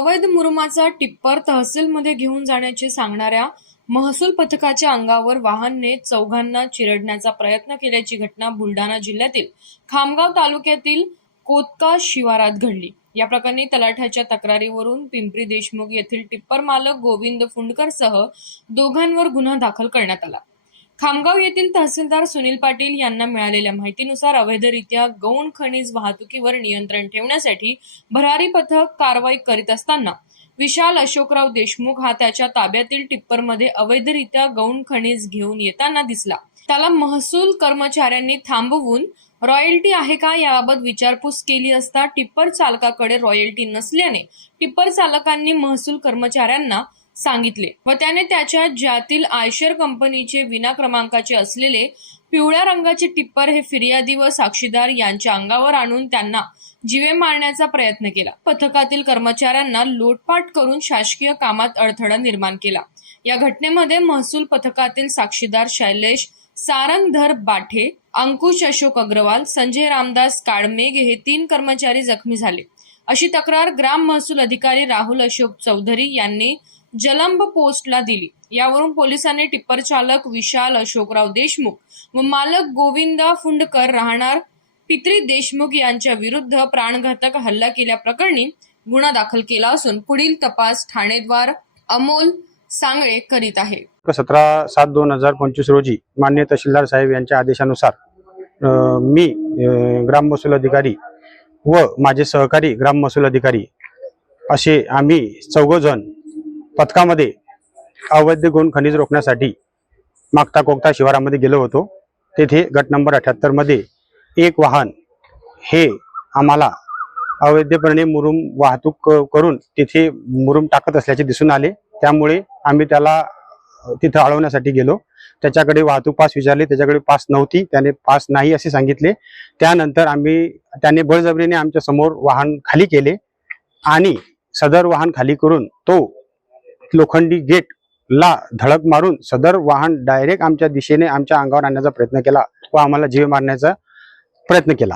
अवैध मुरुमाचा टिप्पर तहसीलमध्ये घेऊन जाण्याचे सांगणाऱ्या महसूल पथकाच्या अंगावर वाहनने चौघांना चिरडण्याचा प्रयत्न केल्याची घटना बुलढाणा जिल्ह्यातील खामगाव तालुक्यातील कोतका शिवारात घडली. या प्रकरणी तलाठ्याच्या तक्रारीवरून पिंपरी देशमुख येथील टिप्पर मालक गोविंद फुंडकरसह दोघांवर गुन्हा दाखल करण्यात आला. खामगाव येथील तहसीलदार सुनील पाटील यांना मिळालेल्या माहितीनुसार अवैधरित्या गौण खनिज वाहतुकीवर नियंत्रण ठेवण्यासाठी भरारी पथक कारवाई करीत असताना विशाल अशोकराव देशमुख हा त्याच्या ताब्यातील टिप्परमध्ये अवैधरित्या गौण खनिज घेऊन येताना दिसला. त्याला महसूल कर्मचाऱ्यांनी थांबवून रॉयल्टी आहे का याबाबत विचारपूस केली असता टिप्पर चालकाकडे रॉयल्टी नसल्याने टिप्पर चालकांनी महसूल कर्मचाऱ्यांना सांगितले. व त्याने त्याच्या ज्यातील आयशर कंपनीचे विना क्रमांकाचे असलेले पिवळ्या रंगाचे टिप्पर हे फिर्यादी व साक्षीदार यांच्या अंगावर आणून त्यांना जीवे मारण्याचा प्रयत्न केला. पथकातील कर्मचाऱ्यांना लोटपाट करून शासकीय कामात अडथळा निर्माण केला. या घटनेमध्ये महसूल पथकातील साक्षीदार शैलेश सारंगधर बाठे अंकुश अशोक अग्रवाल संजय रामदास काळमेघ हे तीन कर्मचारी जखमी झाले. अशी तक्रार ग्राम महसूल अधिकारी राहुल अशोक चौधरी यांनी जलंब पोस्टला दिली. यावरून पोलिसांनी टिप्पर चालक विशाल अशोकराव देशमुख व मालक गोविंदा फुंडकर राहणार पित्री देशमुख यांच्या विरुद्ध प्राणघातक हल्ला केल्याप्रकरणी गुन्हा दाखल केला असून पुढील तपास ठाणेद्वार अमोल सांगळे करीत आहे. सतरा सात दोन हजार पंचवीस रोजी मान्य तहसीलदार साहेब यांच्या आदेशानुसार मी ग्राम महसूल अधिकारी व माझे सहकारी ग्राम महसूल अधिकारी असे आम्ही चौघजण पथकामध्ये अवैध गुण खनिज रोखण्यासाठी मागता कोकता शिवारामध्ये गेलो होतो. तेथे गट नंबर अठ्याहत्तरमध्ये एक वाहन हे आम्हाला अवैधपणे मुरुम वाहतूक क- करून तिथे मुरुम टाकत असल्याचे दिसून आले. त्यामुळे आम्ही त्याला तिथं अडवण्यासाठी गेलो. त्याच्याकडे वाहतूक पास विचारले. त्याच्याकडे पास नव्हती. त्याने पास नाही असे सांगितले. त्यानंतर आम्ही त्याने बळजबरीने आमच्यासमोर वाहन खाली केले आणि सदर वाहन खाली करून तो लोखंडी गेटला धडक मारून सदर वाहन डायरेक्ट आमच्या दिशेने आमच्या अंगावर आणण्याचा प्रयत्न केला व आम्हाला जीव मारण्याचा प्रयत्न केला.